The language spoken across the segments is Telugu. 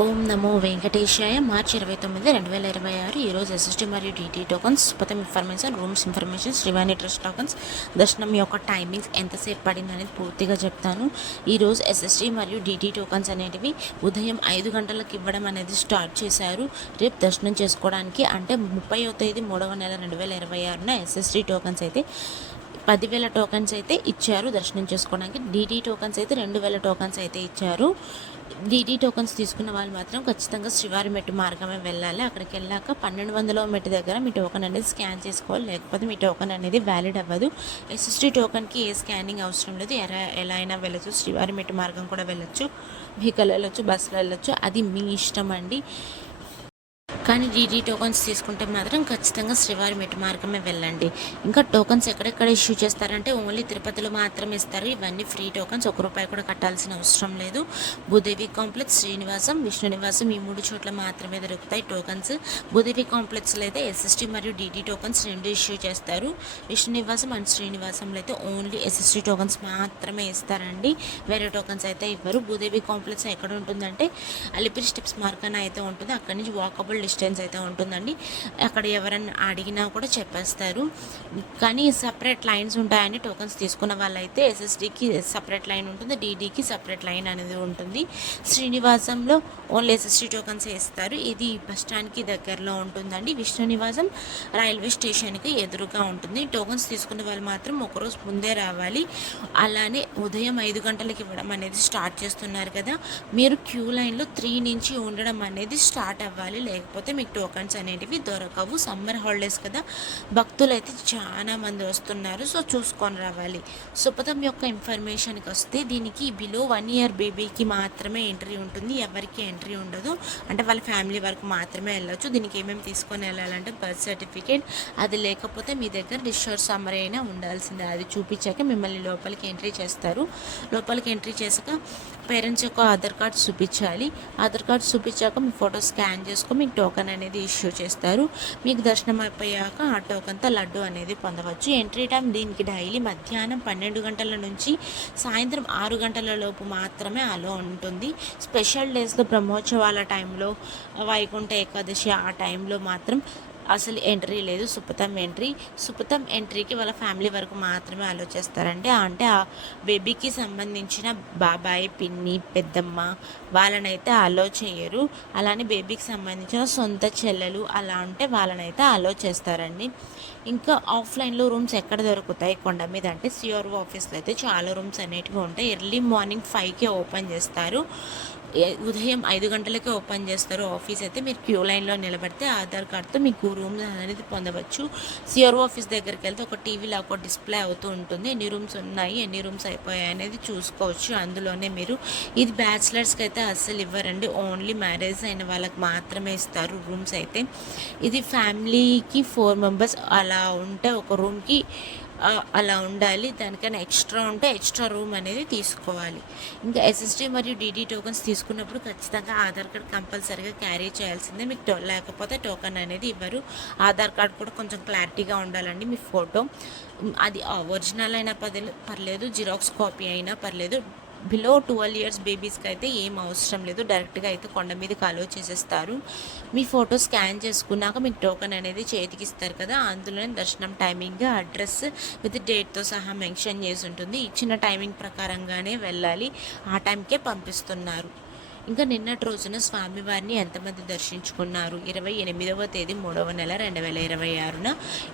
ఓం నమో వెంకటేశాయ. మార్చి 29, 2026. ఈరోజు ఎస్ఎస్టీ మరియు డిటి టోకన్స్, మొత్తం information, rooms information, Srivani trust tokens, దర్శనం యొక్క టైమింగ్స్, ఎంతసేపు పడింది అనేది పూర్తిగా చెప్తాను. ఈరోజు ఎస్ఎస్టీ మరియు డిటి టోకన్స్ అనేటివి ఉదయం 5 గంటలకు ఇవ్వడం అనేది స్టార్ట్ చేశారు. రేపు దర్శనం చేసుకోవడానికి అంటే 30వ తేదీ 3వ నెల 2026న ఎస్ఎస్టీ టోకన్స్ అయితే 10,000 టోకన్స్ అయితే ఇచ్చారు దర్శనం చేసుకోవడానికి. డిటి టోకన్స్ అయితే 2,000 టోకన్స్ అయితే ఇచ్చారు. డిటి టోకన్స్ తీసుకున్న వాళ్ళు మాత్రం ఖచ్చితంగా శ్రీవారి మెట్టు మార్గమే వెళ్ళాలి. అక్కడికి వెళ్ళాక 1200వ మెట్టు దగ్గర మీ టోకన్ అనేది స్కాన్ చేసుకోవాలి, లేకపోతే మీ టోకన్ అనేది వ్యాలిడ్ అవ్వదు. ఎస్ఎస్టీ టోకన్కి ఏ స్కానింగ్ అవసరం లేదు, ఎలా అయినా వెళ్ళచ్చు. శ్రీవారి మెట్టు మార్గం కూడా వెళ్ళొచ్చు, వెహికల్ వెళ్ళొచ్చు, బస్సులో వెళ్ళొచ్చు, అది మీ ఇష్టం అండి. కానీ డిటి టోకన్స్ తీసుకుంటే మాత్రం ఖచ్చితంగా శ్రీవారి మెట్టు మార్గమే వెళ్ళండి. ఇంకా టోకన్స్ ఎక్కడెక్కడ ఇష్యూ చేస్తారంటే ఓన్లీ తిరుపతిలో మాత్రమే ఇస్తారు. ఇవన్నీ ఫ్రీ టోకన్స్, ₹1 కూడా కట్టాల్సిన అవసరం లేదు. భూదేవి కాంప్లెక్స్, శ్రీనివాసం, విష్ణు నివాసం, ఈ 3 చోట్ల మాత్రమే దొరుకుతాయి టోకన్స్. భూదేవి కాంప్లెక్స్లో అయితే ఎస్ఎస్టీ మరియు డిటి టోకన్స్ 2 ఇష్యూ చేస్తారు. విష్ణు నివాసం అండ్ శ్రీనివాసంలో అయితే ఓన్లీ ఎస్ఎస్టీ టోకన్స్ మాత్రమే ఇస్తారండి, వేరే టోకన్స్ అయితే ఇవ్వరు. భూదేవి కాంప్లెక్స్ ఎక్కడ ఉంటుందంటే అలిపిరి స్టెప్స్ మార్గాన అయితే ఉంటుంది. అక్కడి నుంచి వాకబుల్ డిస్టెన్స్ అయితే ఉంటుందండి. అక్కడ ఎవరైనా అడిగినా కూడా చెప్పేస్తారు. కానీ సపరేట్ లైన్స్ ఉంటాయని టోకన్స్ తీసుకున్న వాళ్ళైతే ఎస్ఎస్డికి సపరేట్ లైన్ ఉంటుంది, డిడికి సపరేట్ లైన్ అనేది ఉంటుంది. శ్రీనివాసంలో ఓన్లీ ఎస్ఎస్డి టోకన్స్ ఇస్తారు. ఇది బస్ స్టాండ్కి దగ్గరలో ఉంటుందండి. విష్ణు నివాసం రైల్వే స్టేషన్కి ఎదురుగా ఉంటుంది. టోకన్స్ తీసుకున్న వాళ్ళు మాత్రం ఒకరోజు ముందే రావాలి. అలానే ఉదయం 5 గంటలకి ఇవ్వడం అనేది స్టార్ట్ చేస్తున్నారు కదా, మీరు క్యూ లైన్లో 3 నుంచి ఉండడం అనేది స్టార్ట్ అవ్వాలి, లేకపోతే మీకు టోకన్స్ అనేటివి దొరకవు. సమ్మర్ హాలిడేస్ కదా, భక్తులు అయితే చాలా మంది వస్తున్నారు, సో చూసుకొని రావాలి. సుపథం యొక్క ఇన్ఫర్మేషన్కి వస్తే దీనికి బిలో 1 ఇయర్ బేబీకి మాత్రమే ఎంట్రీ ఉంటుంది, ఎవరికి ఎంట్రీ ఉండదు. అంటే వాళ్ళ ఫ్యామిలీ వరకు మాత్రమే వెళ్ళొచ్చు. దీనికి ఏమేమి తీసుకొని వెళ్ళాలంటే బర్త్ సర్టిఫికేట్, అది లేకపోతే మీ దగ్గర డిశ్చార్జ్ సమ్మరీ అయినా ఉండాల్సిందే. అది చూపించాక మిమ్మల్ని లోపలికి ఎంట్రీ చేస్తారు. లోపలికి ఎంట్రీ చేసాక పేరెంట్స్ యొక్క ఆధార్ కార్డ్ చూపించాలి. ఆధార్ కార్డ్ చూపించాక మీ ఫోటో స్కాన్ చేసుకొని మీకు టోకన్ అనేది ఇష్యూ చేస్తారు. మీకు దర్శనం అయిపోయాక ఆ టోకన్తో లడ్డు అనేది పొందవచ్చు. ఎంట్రీ టైం దీనికి డైలీ మధ్యాహ్నం 12 గంటల నుంచి సాయంత్రం 6 గంటల లోపు మాత్రమే అలో ఉంటుంది. స్పెషల్ డేస్లో బ్రహ్మోత్సవాల టైంలో, వైకుంఠ ఏకాదశి ఆ టైంలో మాత్రం అసలు ఎంట్రీ లేదు. సుపథం ఎంట్రీకి వాళ్ళ ఫ్యామిలీ వరకు మాత్రమే అలో చేస్తారండి. అంటే ఆ బేబీకి సంబంధించిన బాబాయ్, పిన్ని, పెద్దమ్మ వాళ్ళనైతే అలో చేయరు. అలానే బేబీకి సంబంధించిన సొంత చెల్లెలు అలా ఉంటే వాళ్ళనైతే అలో చేస్తారండి. ఇంకా ఆఫ్లైన్లో రూమ్స్ ఎక్కడ దొరుకుతాయి కొండ మీద అంటే సిఆర్ఓ ఆఫీస్లో అయితే చాలా రూమ్స్ అనేటివి ఉంటాయి. ఎర్లీ మార్నింగ్ 5కే ఓపెన్ చేస్తారు, ఉదయం 5 గంటలకే ఓపెన్ చేస్తారు ఆఫీస్ అయితే. మీరు క్యూ లైన్లో నిలబడితే ఆధార్ కార్డ్తో మీకు రూమ్స్ అనేది పొందవచ్చు. సిఆర్ఓ ఆఫీస్ దగ్గరికి వెళ్తే ఒక టీవీలో ఒక డిస్ప్లే అవుతూ ఉంటుంది, ఎన్ని రూమ్స్ ఉన్నాయి, ఎన్ని రూమ్స్ అయిపోయాయి అనేది చూసుకోవచ్చు. అందులోనే మీరు, ఇది బ్యాచిలర్స్కి అయితే అస్సలు ఇవ్వరండి, ఓన్లీ మ్యారేజ్ అయిన వాళ్ళకి మాత్రమే ఇస్తారు రూమ్స్ అయితే. ఇది ఫ్యామిలీకి 4 మెంబర్స్ అలా ఉంటే ఒక రూమ్కి అలా ఉండాలి. దానికన్నా ఎక్స్ట్రా ఉంటే ఎక్స్ట్రా రూమ్ అనేది తీసుకోవాలి. ఇంకా ఎస్ఎస్డి మరియు డిడి టోకన్స్ తీసుకున్నప్పుడు ఖచ్చితంగా ఆధార్ కార్డ్ కంపల్సరీగా క్యారీ చేయాల్సిందే. మీకు లేకపోతే టోకన్ అనేది ఇవ్వరు. ఆధార్ కార్డ్ కూడా కొంచెం క్లారిటీగా ఉండాలండి, మీ ఫోటో అది ఒరిజినల్ అయినా పర్లేదు, జిరాక్స్ కాపీ అయినా పర్లేదు. బిలో 12 ఇయర్స్ బేబీస్కి అయితే ఏం అవసరం లేదు, డైరెక్ట్గా అయితే కొండ మీదకి అలో చేసేస్తారు. మీ ఫోటో స్కాన్ చేసుకున్నాక మీకు టోకన్ అనేది చేతికి ఇస్తారు కదా, అందులోనే దర్శనం టైమింగ్, అడ్రస్ విత్ డేట్తో సహా మెన్షన్ చేసి ఉంటుంది. ఇచ్చిన టైమింగ్ ప్రకారంగానే వెళ్ళాలి, ఆ టైంకే పంపిస్తున్నారు. ఇంకా నిన్నటి రోజున స్వామివారిని ఎంతమంది దర్శించుకున్నారు? 28వ తేదీ 3వ నెల 2026న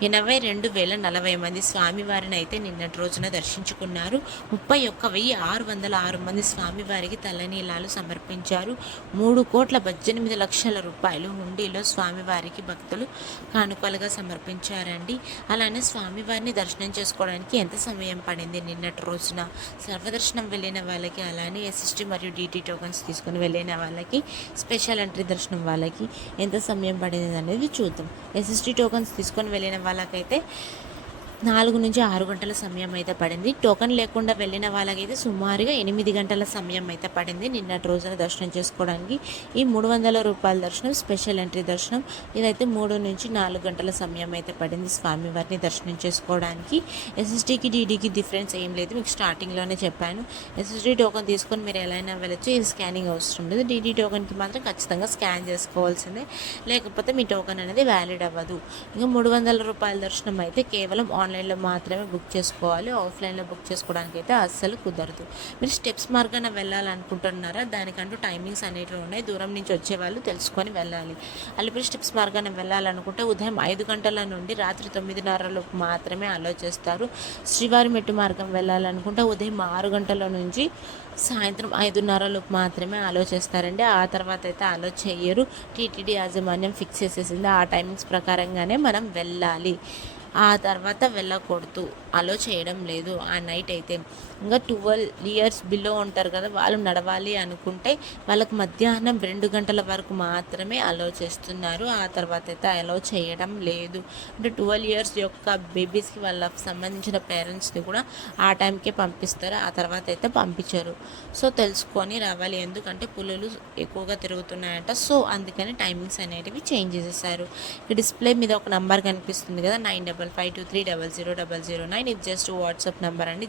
82,040 మంది స్వామివారిని అయితే నిన్నటి రోజున దర్శించుకున్నారు. 31,606 మంది స్వామివారికి తలనీలాలు సమర్పించారు. 3,18,00,000 రూపాయలు హుండీలో స్వామివారికి భక్తులు కానుకలుగా సమర్పించారండి. అలానే స్వామివారిని దర్శనం చేసుకోవడానికి ఎంత సమయం పడింది నిన్నటి రోజున? సర్వదర్శనం వెళ్ళిన వాళ్ళకి, అలానే ఎస్ఎస్టీ మరియు డిటి టోకన్స్ తీసుకుని వెళ్ళిన వాళ్ళకి, స్పెషల్ ఎంట్రీ దర్శనం వాళ్ళకి ఎంత సమయం పడింది అనేది చూద్దాం. ఎస్ఎస్టీ టోకన్స్ తీసుకొని వెళ్ళిన వాళ్ళకైతే 4-6 గంటల సమయం అయితే పడింది. టోకెన్ లేకుండా వెళ్ళిన వాళ్ళకైతే సుమారుగా 8 గంటల సమయం అయితే పడింది నిన్నటి రోజున దర్శనం చేసుకోవడానికి. ఈ ₹300 దర్శనం స్పెషల్ ఎంట్రీ దర్శనం. ఇదైతే 3-4 గంటల సమయం అయితే పడింది స్వామివారిని దర్శనం చేసుకోవడానికి. ఎస్ఎస్డికి డీడీకి డిఫరెన్స్ ఏం లేదు, మీకు స్టార్టింగ్లోనే చెప్పాను. ఎస్ఎస్డి టోకెన్ తీసుకొని మీరు ఎలా అయినా వెళ్ళచ్చు, ఇది స్కానింగ్ అవసరం లేదు. డీడీ టోకెన్కి మాత్రం ఖచ్చితంగా స్కాన్ చేసుకోవాల్సిందే, లేకపోతే మీ టోకెన్ అనేది వ్యాలిడ్ అవ్వదు. ఇంకా ₹300 దర్శనం అయితే కేవలం ఆన్లైన్లో మాత్రమే బుక్ చేసుకోవాలి. ఆఫ్లైన్లో బుక్ చేసుకోవడానికి అయితే అస్సలు కుదరదు. మీరు స్టెప్స్ మార్గాన వెళ్ళాలనుకుంటున్నారా? దానికంటూ టైమింగ్స్ అనేవి ఉన్నాయి. దూరం నుంచి వచ్చేవాళ్ళు తెలుసుకొని వెళ్ళాలి. అలిపిరి స్టెప్స్ మార్గాన వెళ్ళాలనుకుంటే ఉదయం 5 గంటల నుండి రాత్రి 9:30 మాత్రమే అలో చేస్తారు. శ్రీవారి మెట్టు మార్గం వెళ్ళాలనుకుంటే ఉదయం 6 గంటల నుంచి సాయంత్రం 5:30 మాత్రమే అలో చేస్తారండి. ఆ తర్వాత అయితే అలో చేయరు. టీటీడీ యాజమాన్యం ఫిక్స్ చేసేసింది, ఆ టైమింగ్స్ ప్రకారంగానే మనం వెళ్ళాలి. ఆ తర్వాత వెళ్ళకూడదు, అలో చేయడం లేదు ఆ నైట్ అయితే. ఇంకా 12 ఇయర్స్ బిలో ఉంటారు కదా, వాళ్ళు నడవాలి అనుకుంటే వాళ్ళకి మధ్యాహ్నం 2 గంటల వరకు మాత్రమే అలో చేస్తున్నారు. ఆ తర్వాత అయితే అలో చేయడం లేదు. అంటే 12 ఇయర్స్ యొక్క బేబీస్కి వాళ్ళకి సంబంధించిన పేరెంట్స్ని కూడా ఆ టైంకే పంపిస్తారు, ఆ తర్వాత అయితే పంపించరు. సో తెలుసుకొని రావాలి, ఎందుకంటే పులులు ఎక్కువగా తిరుగుతున్నాయంట. సో అందుకని టైమింగ్స్ అనేటివి చేంజ్ చేసేసారు. డిస్ప్లే మీద ఒక నంబర్ కనిపిస్తుంది కదా, 9552300009. ఇది జస్ట్ వాట్సాప్ నెంబర్ అండి.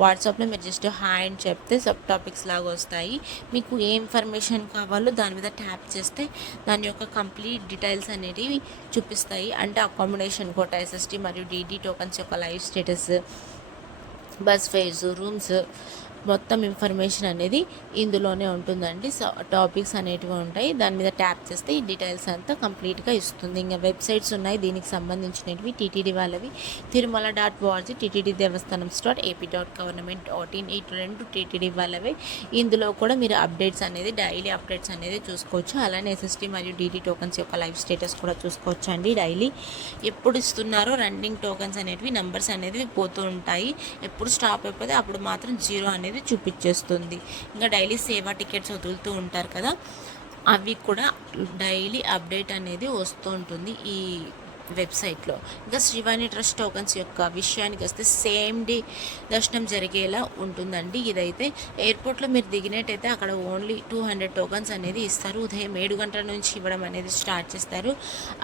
వాట్సాప్లో మీరు జస్ట్ హాయ్ అని చెప్తే సబ్ టాపిక్స్ లాగా వస్తాయి. మీకు ఏ ఇన్ఫర్మేషన్ కావాలో దాని మీద ట్యాప్ చేస్తే దాని యొక్క కంప్లీట్ డీటెయిల్స్ అనేటివి చూపిస్తాయి. అంటే అకామిడేషన్ కోట, ఎస్ఎస్టీ మరియు డీడీ టోకన్స్ యొక్క live status, bus fares, rooms, మొత్తం ఇన్ఫర్మేషన్ అనేది ఇందులోనే ఉంటుందండి. సో టాపిక్స్ అనేటివి ఉంటాయి, దాని మీద ట్యాప్ చేస్తే ఈ డీటెయిల్స్ అంతా కంప్లీట్గా ఇస్తుంది. ఇంకా వెబ్సైట్స్ ఉన్నాయి దీనికి సంబంధించినవి, టీటీడీ వాళ్ళవి తిరుమల.org, టీటీడీ దేవస్థానం.ap.government.in, ఈ 2 టీటీడీ వాళ్ళవే. ఇందులో కూడా మీరు అప్డేట్స్ అనేది, డైలీ అప్డేట్స్ అనేది చూసుకోవచ్చు. అలానే ఎస్ఎస్టీ మరియు డీడీ టోకన్స్ యొక్క లైవ్ స్టేటస్ కూడా చూసుకోవచ్చు అండి. డైలీ ఎప్పుడు ఇస్తున్నారో రన్నింగ్ టోకన్స్ అనేవి నంబర్స్ అనేది పోతూ ఉంటాయి. ఎప్పుడు స్టాప్ అయిపోతే అప్పుడు మాత్రం 0 అనేది చూపించేస్తుంది. ఇంకా డైలీ సేవా టికెట్స్ వదులుతూ ఉంటారు కదా, అవి కూడా డైలీ అప్డేట్ అనేది వస్తూ ఉంటుంది ఈ వెబ్సైట్లో. ఇంకా శ్రీవాణి ట్రస్ట్ టోకన్స్ యొక్క విషయానికి వస్తే సేమ్ డే దర్శనం జరిగేలా ఉంటుందండి. ఇదైతే ఎయిర్పోర్ట్లో మీరు దిగినట్టయితే అక్కడ ఓన్లీ 200 టోకన్స్ అనేది ఇస్తారు. ఉదయం 7 గంటల నుంచి ఇవ్వడం అనేది స్టార్ట్ చేస్తారు.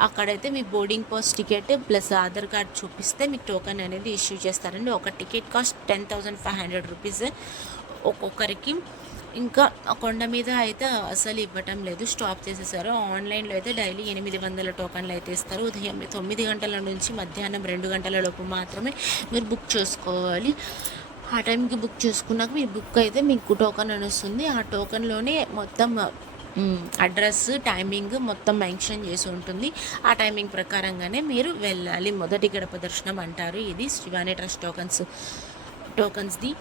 అక్కడైతే మీ boarding pass ticket plus Aadhaar card చూపిస్తే మీకు టోకెన్ అనేది ఇష్యూ చేస్తారండి. ఒక టికెట్ కాస్ట్ 10,500 రూపీస్ ఒక్కొక్కరికి. ఇంకా కొండ మీద అయితే అసలు ఇవ్వటం లేదు, స్టాప్ చేసేసారు. ఆన్లైన్లో అయితే డైలీ 800 టోకన్లు అయితే ఇస్తారు. ఉదయం 9 గంటల నుంచి మధ్యాహ్నం 2 గంటల లోపు మాత్రమే మీరు బుక్ చేసుకోవాలి. ఆ టైంకి బుక్ చేసుకున్నాక మీ బుక్ అయితే మీకు టోకన్ అని వస్తుంది. ఆ టోకన్లోనే మొత్తం అడ్రస్, టైమింగ్ మొత్తం మెన్షన్ చేసి ఉంటుంది. ఆ టైమింగ్ ప్రకారంగానే మీరు వెళ్ళాలి. మొదటి గడప దర్శనం అంటారు ఇది శ్రీవాణి ట్రస్ట్ టోకన్స్ది.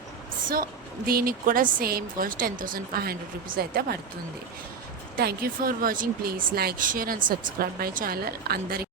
సో దీనికి కూడా సేమ్ కాస్ట్ 10,500 రూపీస్ అయితే పడుతుంది. Thank you for watching. Please like, share and subscribe my channel. అందరికీ